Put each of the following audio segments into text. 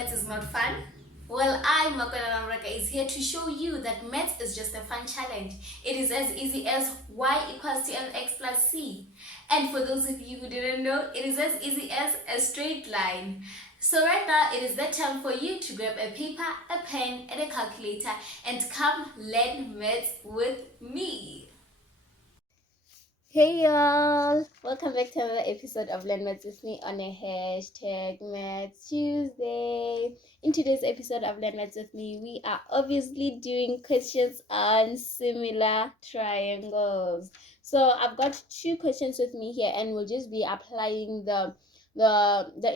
maths is not fun? Well, I, Makwana Namraka, is here to show you that maths is just a fun challenge. It is as easy as y equals to mx plus c. And for those of you who didn't know, it is as easy as a straight line. So right now, it is the time for you to grab a paper, a pen, and a calculator and come learn maths with me. Hey y'all! Welcome back to another episode of Learn Maths with me on a hashtag Maths Tuesday. In today's episode of Learn Maths with me, we are obviously doing questions on similar triangles. So I've got two questions with me here, and we'll just be applying the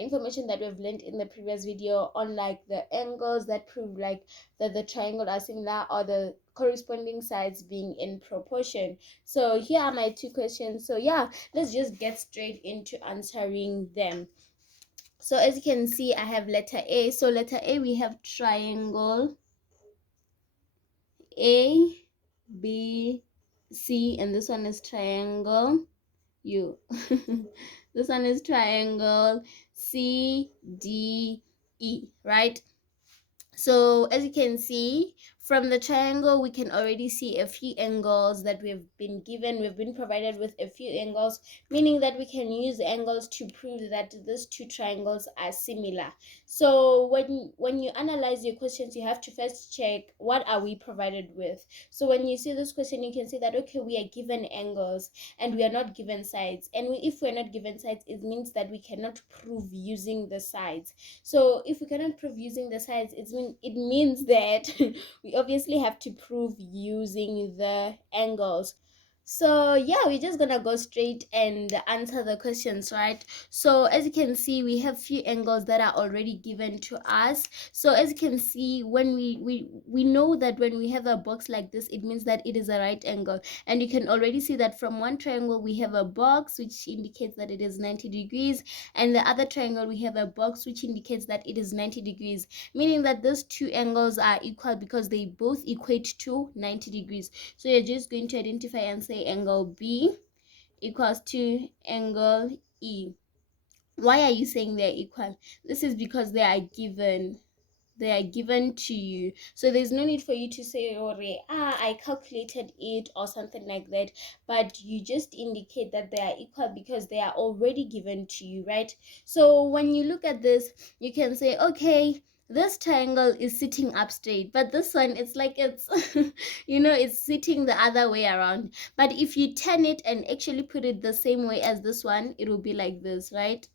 information that we've learned in the previous video on like the angles that prove like that the triangle are similar or the corresponding sides being in proportion. So here are my two questions. So yeah, let's just get straight into answering them. So as you can see, I have letter A. So letter A, we have triangle A, B, C, and this one is triangle U. This one is triangle C, D, E, right? So as you can see from the triangle, we can already see a few angles that we've been given. We've been provided with a few angles, meaning that we can use angles to prove that these two triangles are similar. So when you analyze your questions, you have to first check what are we provided with. So when you see this question, you can see that, okay, we are given angles and we are not given sides. And if we're not given sides, it means that we cannot prove using the sides. So if we cannot prove using the sides, it means that we obviously have to prove using the angles. So yeah, we're just gonna go straight and answer the questions, right? So as you can see, we have few angles that are already given to us. So as you can see, when we know that when we have a box like this, it means that it is a right angle. And you can already see that from one triangle we have a box which indicates that it is 90 degrees, and the other triangle we have a box which indicates that it is 90 degrees, meaning that those two angles are equal because they both equate to 90 degrees. So you're just going to identify and say angle B equals to angle E. Why are you saying they're equal? This is because they are given to you. So there's no need for you to say, I calculated it or something like that, but you just indicate that they are equal because they are already given to you, right? So when you look at this, you can say, okay, this triangle is sitting up straight, but this one, it's like it's it's sitting the other way around. But if you turn it and actually put it the same way as this one, it will be like this, right?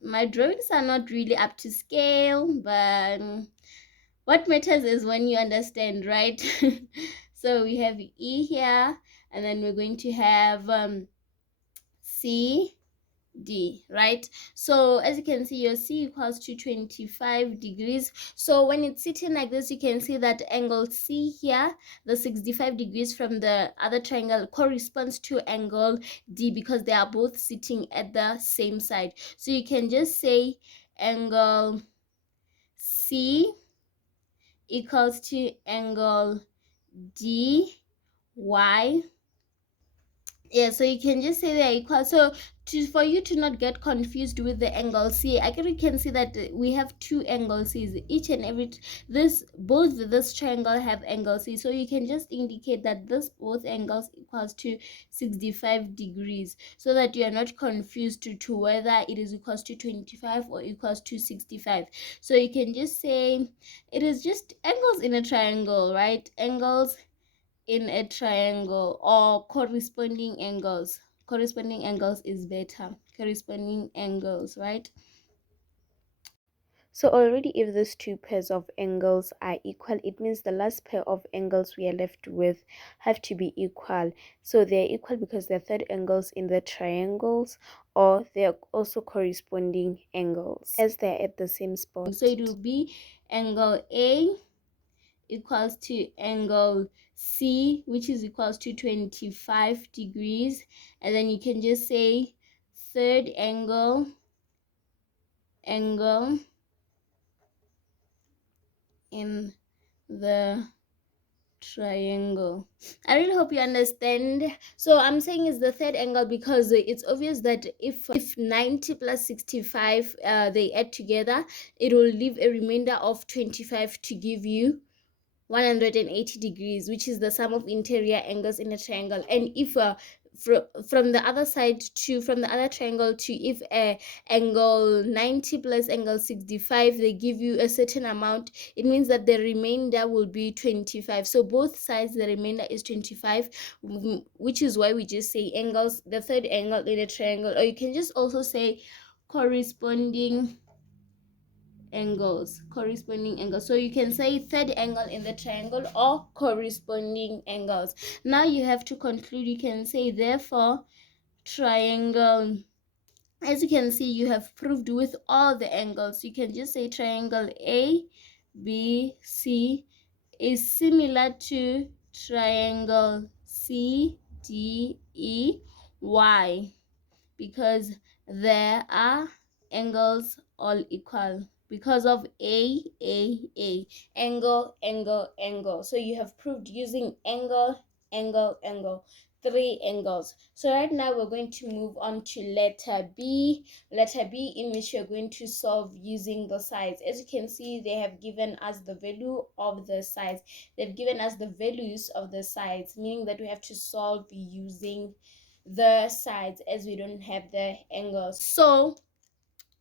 My drawings are not really up to scale, but what matters is when you understand, right? So we have E here, and then we're going to have C, D, right? So as you can see, your C equals to 25 degrees. So when it's sitting like this, you can see that angle C here, the 65 degrees from the other triangle, corresponds to angle D because they are both sitting at the same side. So you can just say angle C equals to angle D, Y. Yeah, so you can just say they're equal. So for you to not get confused with the angle C, I can see that we have two angle C's. Each and every both this triangle have angle C. So you can just indicate that both angles equals to 65 degrees, so that you are not confused to whether it is equals to 25 or equals to 65. So you can just say it is just angles in a triangle, right? Angles in a triangle, or corresponding angles. Corresponding angles is better. Corresponding angles, right? So already if these two pairs of angles are equal, it means the last pair of angles we are left with have to be equal. So they're equal because they're third angles in the triangles, or they're also corresponding angles as they're at the same spot. So it will be angle A equals to angle C, which is equals to 25 degrees, and then you can just say third angle in the triangle. I really hope you understand. So I'm saying it's the third angle because it's obvious that if 90 plus 65 they add together, it will leave a remainder of 25 to give you 180 degrees, which is the sum of interior angles in a triangle. And if from the other side to from the other triangle to if angle 90 plus angle 65 they give you a certain amount, it means that the remainder will be 25. So both sides the remainder is 25, which is why we just say angles, the third angle in a triangle. Or you can just also say corresponding angles. So you can say third angle in the triangle or corresponding angles. Now you have to conclude. You can say therefore triangle, as you can see, you have proved with all the angles. You can just say triangle A B C is similar to triangle C D E Y, because there are angles all equal because of a angle. So you have proved using angle, three angles. So right now we're going to move on to letter B, in which you're going to solve using the sides. As you can see, they have given us the value of the sides. They've given us the values of the sides, meaning that we have to solve using the sides as we don't have the angles. So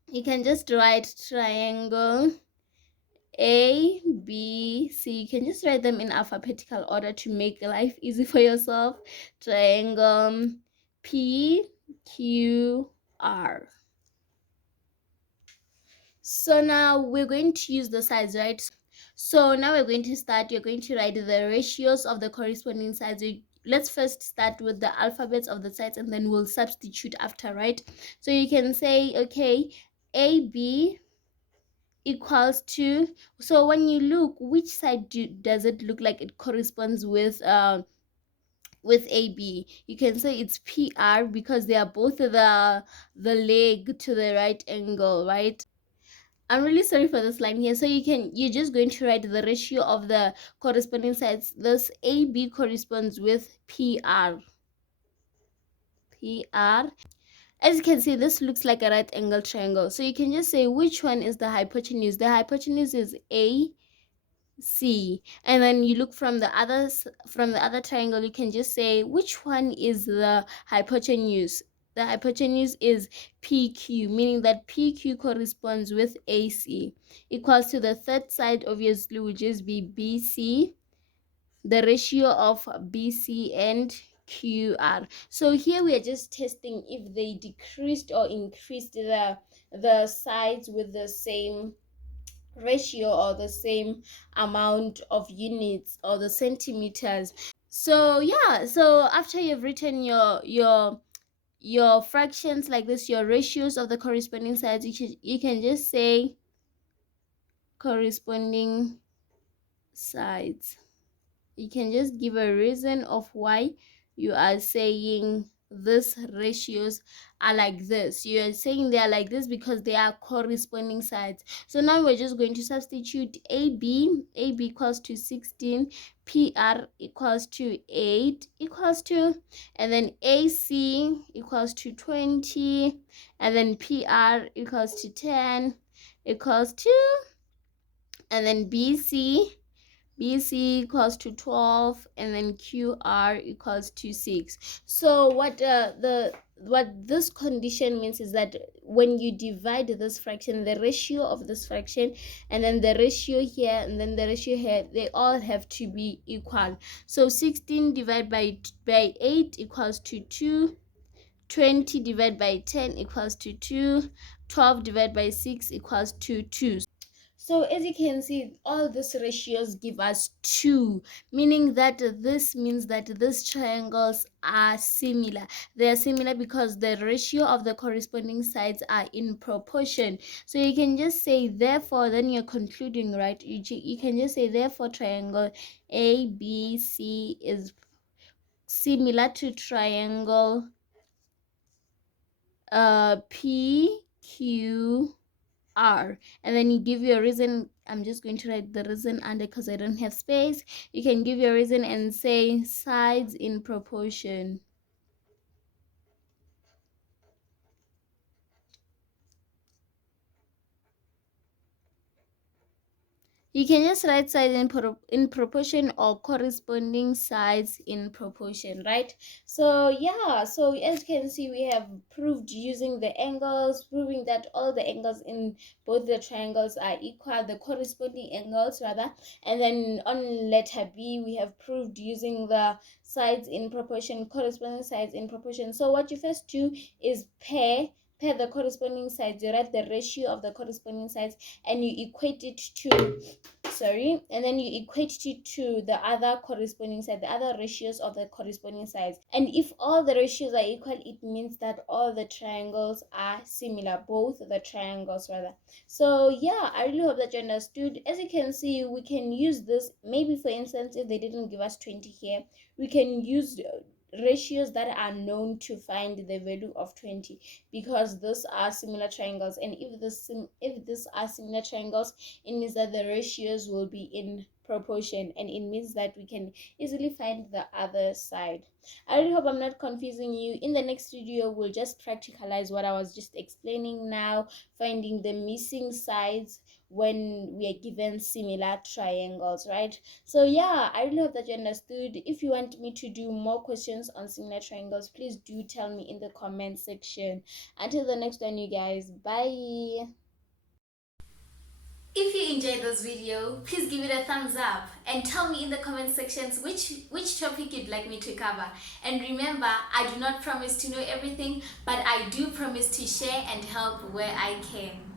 you can just write triangle A B C. You can just write them in alphabetical order to make life easy for yourself. Triangle P Q R. So now we're going to use the sides, right? So now we're going to start. You're going to write the ratios of the corresponding sides. Let's first start with the alphabets of the sides and then we'll substitute after, right? So you can say, okay, AB equals to, so when you look, which side does it look like it corresponds with AB? You can say it's PR because they are both the leg to the right angle, right? I'm really sorry for this line here. So you're just going to write the ratio of the corresponding sides. This AB corresponds with PR. As you can see, this looks like a right angle triangle. So you can just say which one is the hypotenuse. The hypotenuse is AC. And then you look from the other triangle, you can just say which one is the hypotenuse. The hypotenuse is PQ, meaning that PQ corresponds with AC, equals to the third side, obviously, will just be BC, the ratio of BC and QR. So here we are just testing if they decreased or increased the sides with the same ratio or the same amount of units or the centimeters. So yeah, so after you've written your fractions like this, your ratios of the corresponding sides, you can just say corresponding sides. You can just give a reason of why you are saying these ratios are like this. You are saying they are like this because they are corresponding sides. So now we're just going to substitute AB equals to 16, PR equals to 8 equals to, and then AC equals to 20, and then PR equals to 10 equals to, and then BC equals to 12, and then QR equals to 6. So what this condition means is that when you divide this fraction, the ratio of this fraction and then the ratio here and then the ratio here, they all have to be equal. So 16 divided by 8 equals to 2, 20 divided by 10 equals to 2, 12 divided by 6 equals to 2. So as you can see, all these ratios give us 2, meaning that this means that these triangles are similar. They are similar because the ratio of the corresponding sides are in proportion. So you can just say therefore, then you're concluding, right? You can just say therefore triangle ABC is similar to triangle PQ R, and then you give your reason I'm just going to write the reason under because I don't have space. You can give your reason and say sides in proportion. You can just write sides in proportion or corresponding sides in proportion, right? So yeah, so as you can see, we have proved using the angles, proving that all the angles in both the triangles are equal, the corresponding angles rather. And then on letter B, we have proved using the sides in proportion, corresponding sides in proportion. So what you first do is pair the corresponding sides. You write the ratio of the corresponding sides and you equate it to and then you equate it to the other corresponding side, the other ratios of the corresponding sides. And if all the ratios are equal, it means that all the triangles are similar, both the triangles rather. So yeah, I really hope that you understood. As you can see, we can use this, maybe for instance, if they didn't give us 20 here, we can use ratios that are known to find the value of 20, because those are similar triangles. And if these are similar triangles, it means that the ratios will be in proportion, and it means that we can easily find the other side. I really hope I'm not confusing you. In the next video, we'll just practicalize what I was just explaining now, finding the missing sides when we are given similar triangles, right? So yeah, I really hope that you understood. If you want me to do more questions on similar triangles, please do tell me in the comment section. Until the next one, you guys, bye. If you enjoyed this video, please give it a thumbs up and tell me in the comment sections which topic you'd like me to cover. And remember, I do not promise to know everything, but I do promise to share and help where I can.